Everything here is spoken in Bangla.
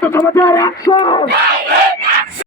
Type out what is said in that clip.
ছাত্র সমাজের একশো।